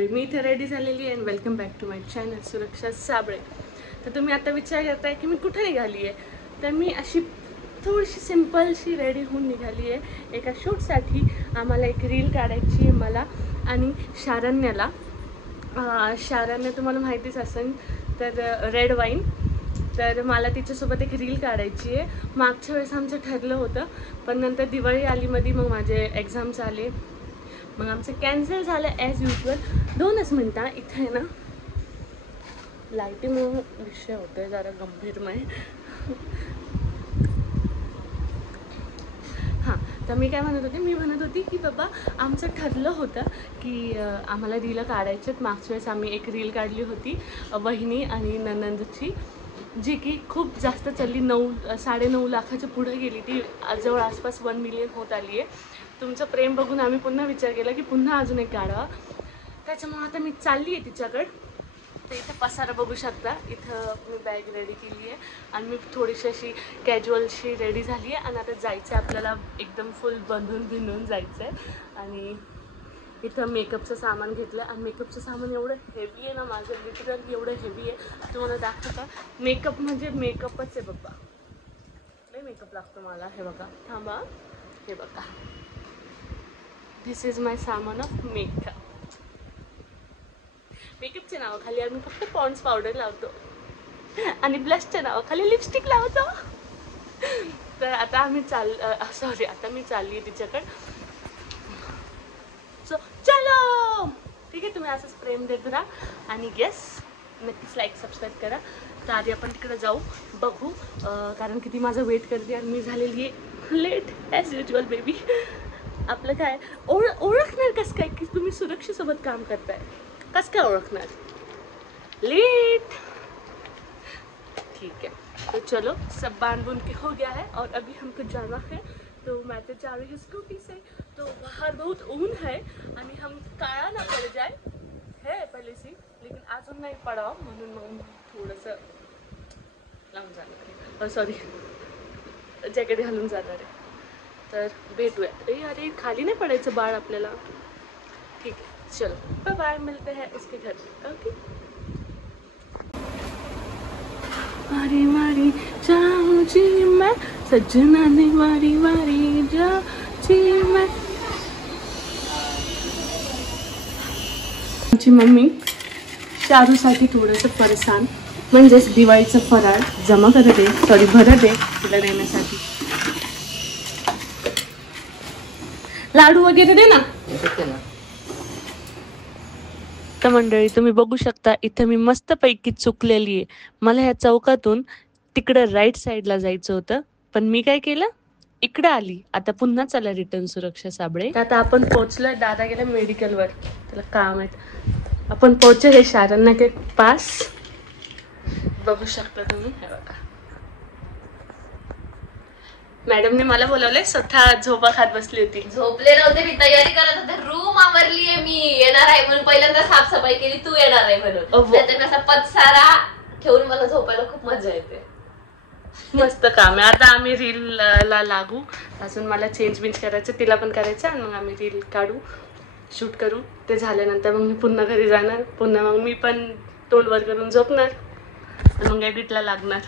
मंडळी, मी इथे रेडी झालेली आहे. Welcome back to my channel Suraksha Sable. तर तुम्ही आता विचार करताय की मी कुठे निघाली आहे. तर मी अशी थोडीशी सिम्पलशी रेडी होऊन निघाली आहे एका शूटसाठी. आम्हाला एक रील काढायची आहे, मला आणि शारण्याला. शारण्य तुम्हाला माहितीच असेल, तर रेड वाईन. तर मला तिच्यासोबत एक रील काढायची आहे. मागच्या वेळेस आमचं ठरलं होतं, पण नंतर दिवाळी आली मध्ये, मग माझे एक्झाम्स आले, मग आमचं कॅन्सल झालं ॲज युजल. 2च मिनटं इथे ना लाईटीमुळे विषय होतोय जरा गंभीरमय. हां, तर मी काय म्हणत होते, मी म्हणत होती की बाबा आमचं ठरलं होतं की आम्हाला रील काढायच्यात. मागच्या वेळेस आम्ही एक रील काढली होती वहिनी आणि ननंदची, जी की खूप जास्त चालली. 9-9.5 लाखाच्या पुढे गेली ती. जवळ आसपास 1 मिलियन होत आली आहे. तुमचं प्रेम बघून आम्ही पुन्हा विचार केला की पुन्हा अजून एक काढावा. त्याच्यामुळे आता मी चालली आहे तिच्याकडे. तर इथं पसारा बघू शकता. इथं मी बॅग रेडी केली आहे आणि मी थोडीशी अशी कॅज्युअलशी रेडी झाली आहे. आणि आता जायचं आहे आपल्याला, एकदम फुल बंधून भिनून जायचं आहे. आणि इथं मेकअपचं सामान घेतलं आणि मेकअपचं सामान एवढं हेवी आहे ना, माझं लिटरली एवढं हेवी आहे. तुम्हाला दाखवू का? मेकअप म्हणजे मेकअपच आहे बाबा. लय मेकअप लागतो मला. हे बघा, थांबा, हे बघा, दिस इज माय सामान ऑफ मेकअप. मेकअपच्या नावाखाली आम्ही फक्त पॉन्ड्स पावडर लावतो आणि ब्लशच्या नावाखाली लिपस्टिक लावतो. तर आता आम्ही आता मी चालली आहे तिच्याकडे. सो चलो, ठीक आहे. तुम्ही असंच प्रेम देत राहा आणि येस, नक्कीच लाईक सबस्क्राईब करा. तर आधी आपण तिकडे जाऊ, बघू, कारण की ती माझं वेट करते आणि मी झालेली आहे लेट ॲज युजल. बेबी, आपलं काय ओळखणार कसं काय की तुम्ही सुरक्षेसोबत काम करताय? कसं काय ओळखणार? लेट. ठीक है, तो चलो, सब बांध बुन के हो गया है और अभी हमको जाना है. तो मैं तो जा रही हूँ स्कूटी से. तो बाहर बहुत ऊन है आणि हम काळा ना पड़ जाए है पहले से, लेकिन अजून नाही पडावा म्हणून मग थोडंसं लांब जाणार आहे. सॉरी, जॅकेट घालून जाणार आहे. तर भेटूया. अरे खाली नाही पडायचं बाळ आपल्याला. ठीक है, चलो बाय बाय, मिलते हैं उसके घर. ओके. वारी वारी जाऊं जी मैं, सजना ने वारी वारी जाऊं जी मैं. आमची मम्मी शारूसाठी थोडंसं फरसाण म्हणजेच दिवाळीचं फराळ जमा करत आहे, सॉरी भरत आहे तिला देण्यासाठी. लाडू वगैरे दे ना. तर मंडळी, तुम्ही बघू शकता इथं मी मस्तपैकी चुकलेली आहे. मला ह्या चौकातून तिकडं राईट साईडला जायचं होतं, पण मी काय केलं, इकडं आली. आता पुन्हा चला रिटर्न सुरक्षा साबळे. आता आपण पोहोचलोय. दादा गेला मेडिकलवर, त्याला काम आहेत. आपण पोहोचले हे शारण्य के पास. बघू शकता तुम्ही, हे बघा. मॅडमने मला बोलावलंय, स्वतः झोपा खात बसली होती. झोपले नव्हते, मी तयारी करत होते. रूम आवरलीये, मी येणार आहे म्हणून पहिल्यांदा साफसफाई केली, तू येणार आहे म्हणून. नाहीतर असा पतसारा ठेवून मला झोपायला खूप मजा येते. मस्त काम आहे. आता आम्ही रील ला लागू. अजून मला चेंज करायचं, तिला पण करायचं, आणि मग आम्ही रील काढू, शूट करू. ते झाल्यानंतर मग मी पुन्हा घरी जाणार. पुन्हा मग मी पण तोंडवर करून झोपणार आणि मग एडिटला लागणार.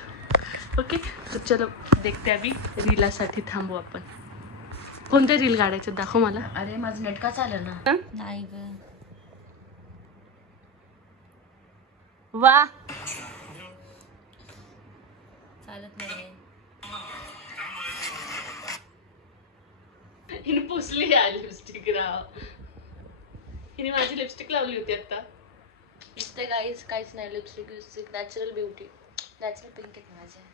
ओके, तर चलो देखते. अभी रीलासाठी थांबू आपण. कोणते रील काढायचे दाखव मला. अरे माझं नेट का चाललं ना? नाही ग. वा, चालत नाही. हिने पुसली लिपस्टिक. राव, हिने माझी लिपस्टिक लावली होती आता. दिसते काहीच नाही. Lipstick natural beauty, natural pink आहे माझे.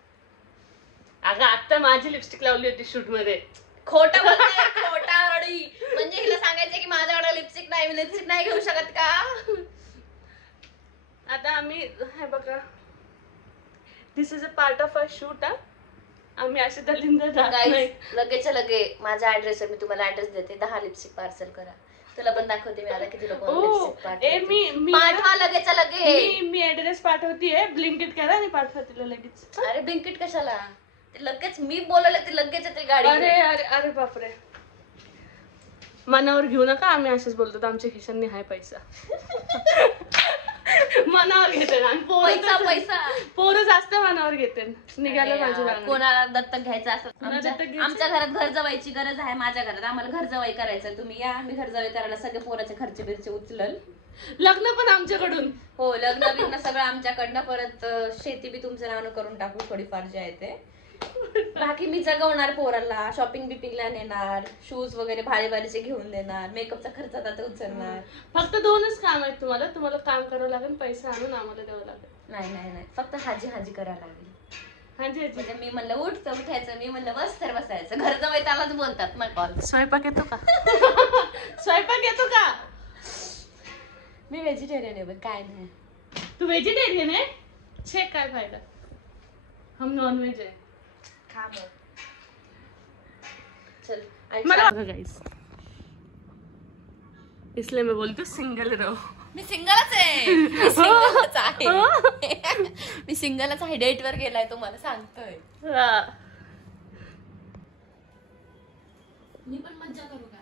अगं आता माझी लिपस्टिक लावली होती शूट मध्ये. खोटा बोलते, खोटा रडी. म्हणजे हिला सांगायचं की माझ्याकडे लिपस्टिक नाही घेऊ शकत का? आता आम्ही, हे बघा, this is a part of a shoot. आम्ही असे दलिंदर राहत नाही. लगेच्या लगे माझा ऍड्रेस आहे, मी तुम्हाला ऍड्रेस देते. 10 लिपस्टिक पार्सल करा. तुला पण दाखवते मी आता किती लोक लिपस्टिक पाठवा लगेच्या लगे. मी ऍड्रेस पाठवतीये, ब्लिंकिट करा आणि पाठवा तिला लगेच. अरे ब्लिंकिट कशाला? ते लगेच मी बोलवलं, ते लगेच येते गाडी. अरे अरे अरे बापरे. मनावर घेऊ नका, आम्ही असेच बोलतो, आमच्या खिशांनी आहे पैसा. मनावर घेते ना पैसा पोरं जास्त मनावर घेते. निघालं माझ्या कोणाला दत्तक घ्यायचं असं आमच्या घरात घर जवायची गरज आहे. माझ्या घरात आम्हाला घर जवाई करायचं, तुम्ही या, आम्ही घर जवाई करायला सगळे पोराचे खर्च बिर्चे उचलल. लग्न पण आमच्याकडून. हो, लग्न बिग्न सगळं आमच्याकडनं. परत शेती बी तुमचं नावानं करून टाकू थोडीफार जे आहे ते. बाकी मी जगवणार पोराला, शॉपिंग बिपिंगला नेणार, शूज वगैरे भारी भारीचे घेऊन देणार, मेकअपचा खर्च आता उचलणार. फक्त 2च काम आहेत तुम्हाला काम करावं लागेल, पैसा आणून आम्हाला द्यावं लागेल. नाही फक्त हाजी करायला लागेल. हाजी म्हणजे मी म्हणलं उठायचं, मी म्हणलं बस तर बसायचं. घर जवळ त्यालाच बोलतात ना कॉल. स्वयंपाक येतो का? स्वयंपाक येतो का? मी व्हेजिटेरियन आहे, पण काय नाही. तू व्हेजिटेरियन आहे? छे, काय फायदा, हम नॉन व्हेज आहे. खा मग. चल मला गाइस, इसलिए मैं बोलती हूँ सिंगल रहो. मी सिंगलच आहे. मी सिंगलच आहे. डेट वर गेलाय तुम्हाला सांगतोय. मी पण मज्जा करू का?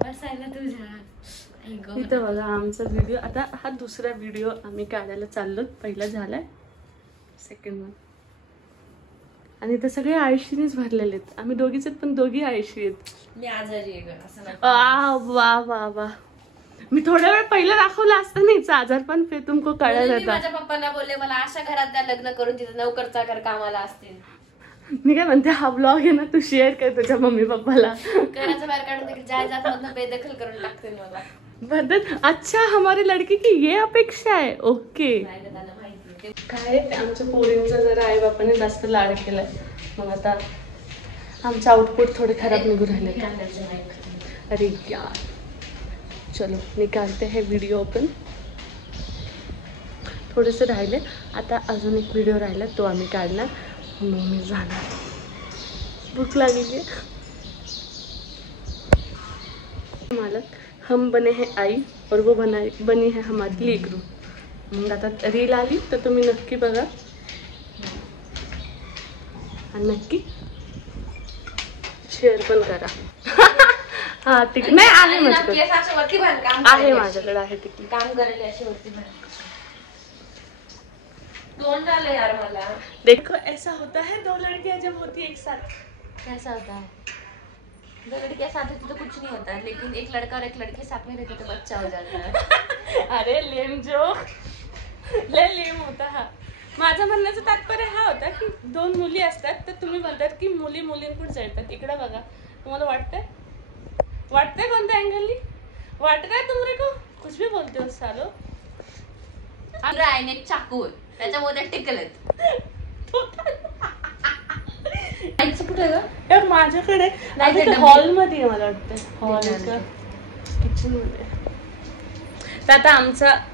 बसायला तुझ्या इथं बघा आमचा व्हिडिओ. आता हा दुसरा व्हिडिओ आम्ही काढायला चाललो. पहिला झालाय, सेकंड वन. आणि इथं सगळे आळशीनेच भरलेले आहेत. आम्ही दोघीच आहेत, पण दोघी आळशी आहेत. मी आजारी आहे असं. वा वा वा. मी थोड्या वेळ पहिलं दाखवलं असतं नाही आजार, पण ते तुमको कळायला जातं. माझ्या पप्पांना बोलले मला अशा घरात द्या लग्न करून, तिथे नोकर चाकर कामाला असतील. मी काय म्हणते, हा ब्लॉग आहे ना, तू शेअर कर तुझ्या मम्मी पप्पाला. घराचं बाहेर काढून जायजात मधनं बेदखल करून टाकते मला. बदल. अच्छा, हमारी लड़की की ये अपेक्षा आहे. ओके. काय आमच्या पोरींचा जरा आई बापाने जास्त लाड केलाय, मग आता आमचं आउटपुट थोडे खराब निघू राहिले. अरे यार, चलो निकालते हैं व्हिडिओ ओपन. थोडेसे राहिले आता, अजून एक व्हिडिओ राहिला, तो आम्ही काढणार, मग मी जाणार. भूक लागली आहे. मालक, हम बने हैं आई और वो बनी है हमारी लेकरू. मग आता रील आली तर तुम्ही नक्की बघा आणि नक्की शेअर पण करा. हा ठीक नाही, आहे माझ्याकडे, आहे माझ्याकडे, आहे ठीक. काम करेल अशी वरती दोन झाले यार मला. देखो ऐसा होता है, 2 लड़कियां जब होती एक साथ. कैसा होता है? 2 लड़कियां साथ होती तो कुछ नहीं होता, लेकिन एक लड़का और एक लड़की साथ में रहते तो बच्चा हो जाता है. अरे लेम जोक, लय लेम होता हा. माझं म्हणण्याचं तात्पर्य हा होता की 2 मुली असतात तर तुम्ही म्हणतात की मुली मुलींकडे जळतात. इकडे बघा, तुम्हाला वाटतंय कोणत्या अँगलनी वाटतंय तुमरे को? कुछ भी बोलते हो सालो. एक चाकू आहे त्याच्यामध्ये टिकलेत. कुठे माझ्याकडे हॉल मध्ये, मला वाटतं हॉलच्या किचन मध्ये. तर आता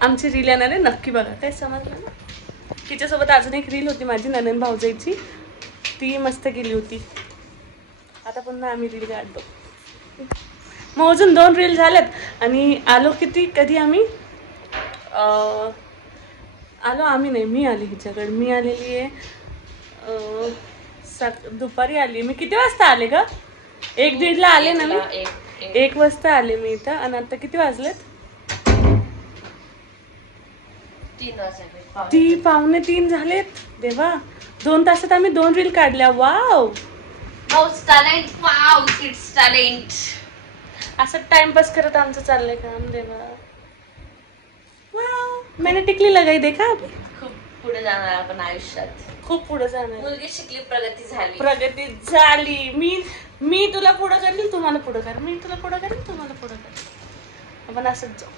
आमची रील येणार आहे, नक्की बघा. काय समजलं ना? तिच्यासोबत अजून एक रील होती माझी ननंद भाऊजाईची, ती मस्त गेली होती. आता पुन्हा आम्ही रील काढतो. मग अजून 2 रील झाल्यात आणि आलो कधी आम्ही आलो आम्ही नाही, मी आली हिच्याकडे. मी आलेली आहे दुपारी आली. मी किती वाजता आले का? 1-1:30 ला आले ना मी. 1 वाजता आले मी इथं. आणि आता किती वाजलेत? 2:45 झालेत. देवा, 2 तासात आम्ही 2 रील काढल्या. Wow, talent. असं टाइमपास करत आमचं चाललंय काम. देवा, वाव, मैंने टिकली लगाई. देखा, खूप पुढे जाणार आपण आयुष्यात, खूप पुढे जाणार. मुलगी शिकली, प्रगती झाली. मी तुला पुढं करेल, तुम्हाला पुढं कर. मी तुला पुढं करेल, तुम्हाला पुढं कर. आपण असंच जाऊ.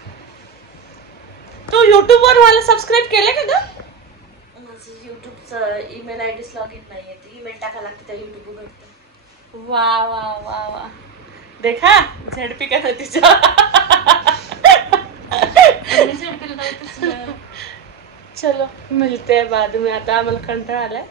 तू युट्यूब वर मला सबस्क्राईब केलं का ग? माझं युट्यूबचं ईमेल आयडीच लॉग इन नाहीये, ईमेल टाकायला लागते त्या युट्यूब उघडतं. वा वा वा वा, देखा झडपी का ना तिच्या. चलो मिळते हैं बाद में. आता आम्हाला कंटाळा आलाय.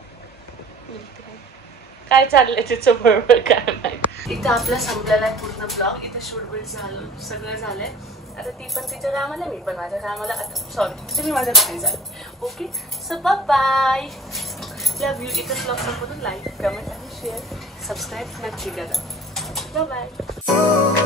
काय चाललंय तिचं बरोबर काय माहिती. इथं आपला संपलेला आहे पूर्ण ब्लॉग. इथं शूट बीट झालं, सगळं झालंय. आता ती पण तिच्या कामाला, मी पण माझ्या कामाला. आता सॉरी तुम्ही माझ्या घरी जाल. Okay, so bye, love you. इथं ब्लॉग संपवून लाईक, कमेंट आणि शेअर, सबस्क्राईब नक्की करा. बाय.